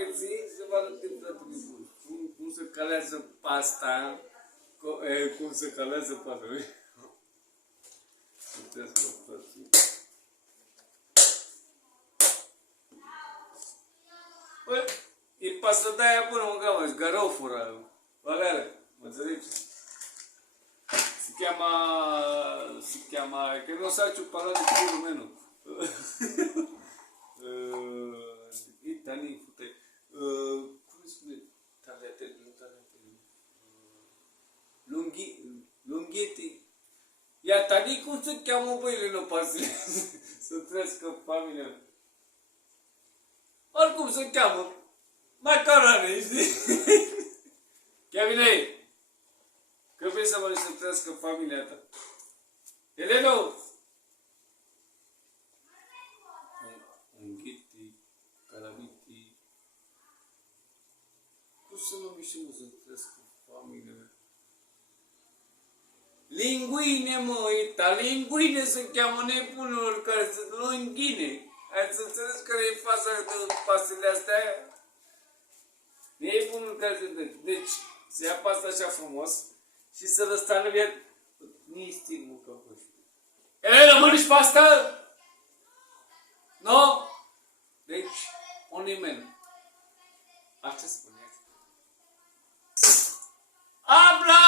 băieții să vă arăt temperatura cum se calează pasta, cum se calează pasta. Puteți să faceți. Bă, e pasta de aia bună, mă gamă, garofura, alea, mă înțelegeți? Se cheamă, că nu o să faci o pară de curul menu. Itanii, fute, cum se spune? Tagliatelle, nu tagliatelle. Lunghetti. Ia, tanii, cum se cheamă băile în pasile? Să trăiască familia. Oricum se cheamă. Macarone, știi? Chiar vine. Că vrei să mă să trăiască familia ta. Eleno! Unghetti, calamiti. Cum să mă mișim să trăiască familia mea? Linguine, mă, uita, linguine se cheamă nebunul care sunt lunghine. Ai să înțeles care e faza de pastele astea? Nebunul care se dă. Deci, se ia pasta așa frumos și să răstană viața. Nici stimul că vă știu. Elena, mănânci pasta? Nu? Deci, un nimeni. Așa spuneți. Abla!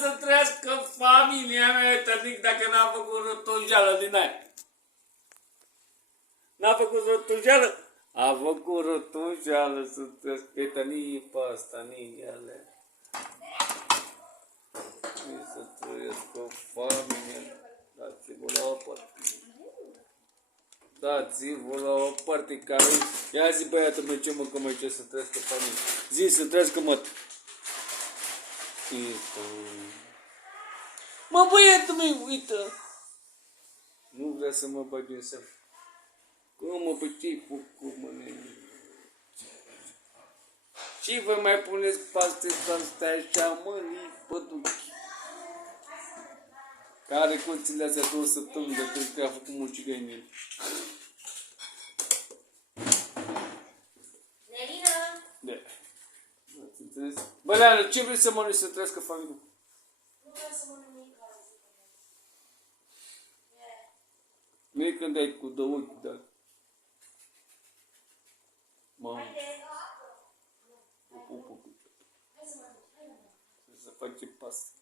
Să trăiască familia mea, tănic, dacă n-a făcut rotunjeală din aia. N-a făcut rotunjeală? A făcut rotunjeală să trăiască tănii pasta, nii alea. Să trăiască familia. Dați-vă la o parte. Dați-vă la o parte care... Ia zi băiatul meu ce mă că mă ce să trăiască familia. Zi să trăiască mă. Mă băiatul meu, uită. Nu vrea să mă bagi în seamă. Cum mă, pe ce-i făcut, mă, nene? Ce vă mai puneți paste astea așa, mă, păduchi? Care coțile astea 2 săptămâni de când că a făcut mulțigăi în el. Nelina! Da. Ați înțeles? Bă, Leana, ce vrei să mănânci să trăiască familia? Nu vreau să mănânc nimic. Nu e când ai cu 2 ochi, dar... Mamă. Haide! Să face pastă.